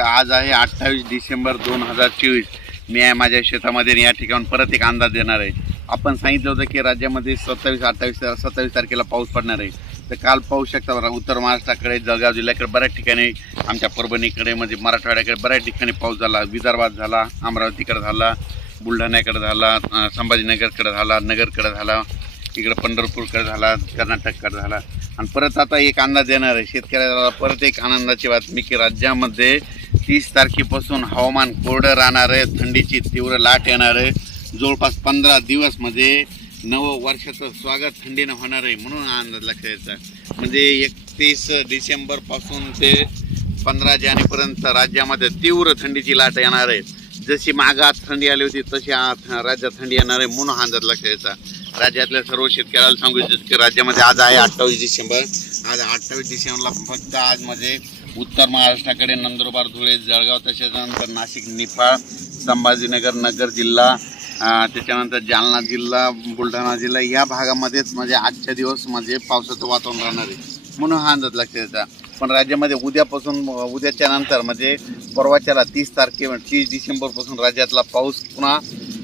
आज आहे अठ्ठावीस डिसेंबर दोन हजार चोवीस मी आहे माझ्या शेतामध्ये या ठिकाणी परत एक अंदाज देणार आहे आपण सांगितलं होतं की राज्यामध्ये सत्तावीस अठ्ठावीस सत्तावीस तारखेला पाऊस पडणार आहे तर काल पाऊस शकता बरं उत्तर महाराष्ट्राकडे जळगाव जिल्ह्याकडे बऱ्याच ठिकाणी आमच्या परभणीकडे म्हणजे मराठवाड्याकडे बऱ्याच ठिकाणी पाऊस झाला विदर्भात झाला अमरावतीकडे झाला बुलढाण्याकडे झाला संभाजीनगरकडे झाला नगरकडे झाला इकडं पंढरपूरकडे झाला कर्नाटककडे झाला आणि परत आता एक अंदाज देणार आहे शेतकऱ्याला परत एक आनंदाची बातमी की राज्यामध्ये तीस तारखेपासून हवामान कोरडं राहणार आहे थंडीची तीव्र लाट येणार आहे जवळपास पंधरा दिवसमध्ये म्हणजे नव वर्षाचं स्वागत थंडीनं होणार आहे म्हणून अंदाज लक्षात म्हणजे एकतीस डिसेंबरपासून ते पंधरा जानेपर्यंत राज्यामध्ये तीव्र थंडीची लाट येणार आहे जशी मागात थंडी आली होती तशी राज्यात थंडी येणार आहे म्हणून हा अंदाज लक्ष द्यायचा राज्यातल्या सर्व शेतकऱ्याला सांगू इच्छित की राज्यामध्ये आज आहे अठ्ठावीस डिसेंबर आज अठ्ठावीस डिसेंबरला फक्त आजमध्ये म्हणजे उत्तर महाराष्ट्राकडे नंदुरबार धुळे जळगाव त्याच्यानंतर नाशिक निफाळ संभाजीनगर नगर जिल्हा त्याच्यानंतर जालना जिल्हा बुलढाणा जिल्हा या भागामध्येच म्हणजे आजच्या दिवस म्हणजे पावसाचं वातावरण राहणार आहे म्हणून हा अंदाज लक्षात त्याचा पण राज्यामध्ये उद्यापासून उद्याच्या नंतर म्हणजे परवाच्याला तीस तारखे तीस डिसेंबरपासून राज्यातला पाऊस पुन्हा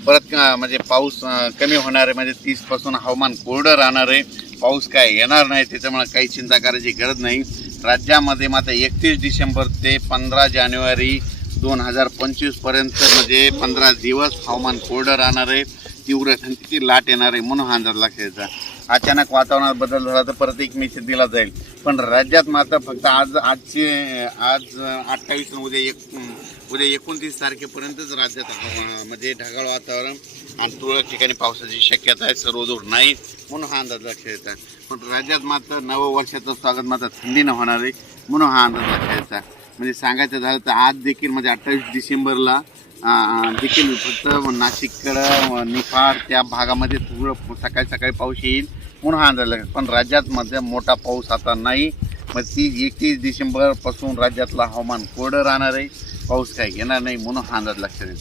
परत म्हणजे पाऊस कमी होणार आहे म्हणजे तीसपासून हवामान कोरडं राहणार आहे पाऊस काय येणार नाही त्याच्यामुळे काही चिंता करायची गरज नाही राज्यामध्ये मात्र एकतीस डिसेंबर ते पंधरा जानेवारी दोन हजार पंचवीसपर्यंत म्हणजे पंधरा दिवस हवामान कोरडं राहणार आहे तीव्र थंडीची लाट येणार आहे म्हणून हा अंदाज अचानक वातावरणात बदल झाला तर परत एक मेसेज दिला जाईल पण राज्यात मात्र फक्त आज आजचे आज अठ्ठावीस उद्या एक उद्या एकोणतीस तारखेपर्यंतच राज्यात म्हणजे ढगाळ वातावरण आणि तुरळक ठिकाणी पावसाची शक्यता आहे सर्वदूर नाही म्हणून हा अंदाज लक्षात येत आहे पण राज्यात मात्र नववर्षाचं स्वागत मात्र थंडीनं होणार आहे म्हणून हा अंदाज लक्षात म्हणजे सांगायचं झालं तर आज देखील म्हणजे अठ्ठावीस डिसेंबरला देखील फक्त नाशिककडं निफाड त्या भागामध्ये थोडं सकाळी सकाळी पाऊस येईल पुन्हा आंदोलन पण राज्यात मोठा पाऊस आता नाही मग ती एकतीस डिसेंबरपासून राज्यातला हवामान कोरडं राहणार आहे पाऊस काही येणार नाही म्हणून हा अंदाज लक्षात येतो